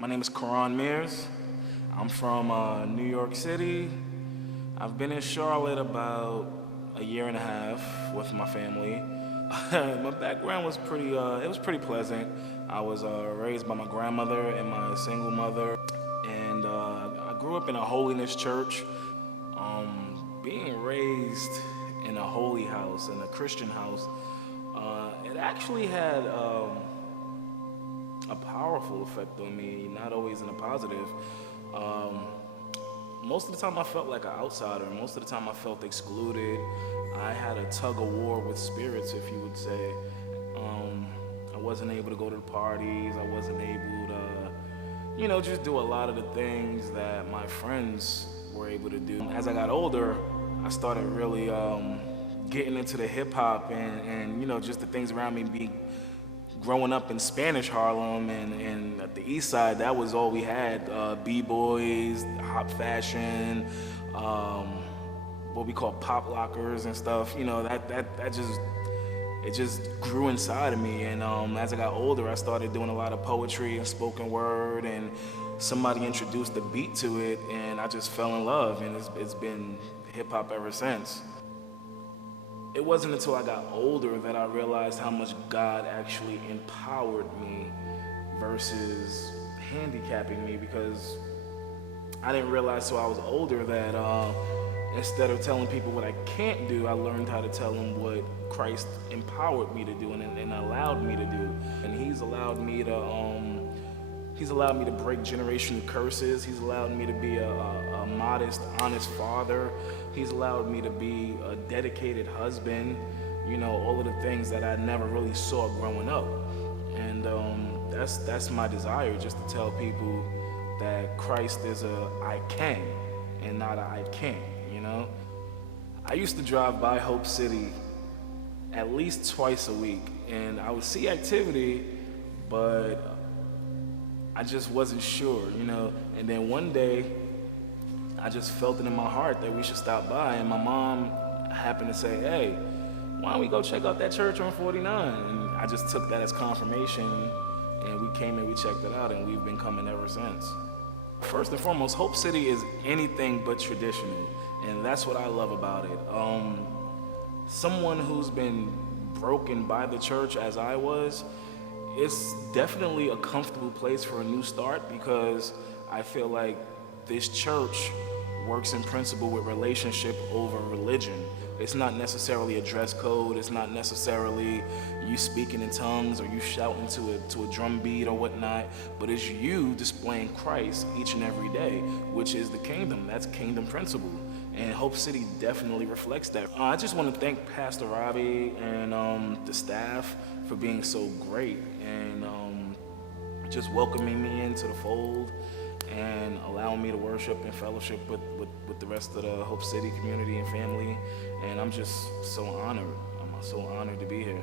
My name is Karon. I'm from New York City. I've been in Charlotte about a year and a half with my family. My background was pretty pleasant. I was raised by my grandmother and my single mother, and I grew up in a holiness church. Being raised in a holy house, in a Christian house, it actually had a powerful effect on me, not always in a positive. Most of the time I felt like an outsider. Most of the time I felt excluded. I had a tug of war with spirits, if you would say. I wasn't able to go to the parties. I wasn't able to, just do a lot of the things that my friends were able to do. As I got older, I started really getting into the hip hop and just the things around me. Growing up in Spanish Harlem and at the East Side, that was all we had. B-boys, hop fashion, what we call pop lockers and stuff. It just grew inside of me. And as I got older, I started doing a lot of poetry and spoken word, and somebody introduced the beat to it, and I just fell in love, and it's been hip hop ever since. It wasn't until I got older that I realized how much God actually empowered me versus handicapping me, because I didn't realize till I was older that instead of telling people what I can't do, I learned how to tell them what Christ empowered me to do and allowed me to do. And He's allowed me to break generational curses. He's allowed me to be a modest, honest father. He's allowed me to be a dedicated husband. All of the things that I never really saw growing up. And that's my desire, just to tell people that Christ is a I can and not a I can't, I used to drive by Hope City at least twice a week, and I would see activity, but I just wasn't sure, And then one day, I just felt it in my heart that we should stop by, and my mom happened to say, "Hey, why don't we go check out that church on 49?" And I just took that as confirmation, and we came and we checked it out, and we've been coming ever since. First and foremost, Hope City is anything but traditional, and that's what I love about it. Someone who's been broken by the church as I was, it's definitely a comfortable place for a new start, because I feel like this church works in principle with relationship over religion. It's not necessarily a dress code. It's not necessarily you speaking in tongues or you shouting to a drum beat or whatnot, but it's you displaying Christ each and every day, which is the kingdom. That's kingdom principle. And Hope City definitely reflects that. I just want to thank Pastor Robbie and the staff for being so great and just welcoming me into the fold and allowing me to worship and fellowship with the rest of the Hope City community and family. And I'm just so honored. I'm so honored to be here.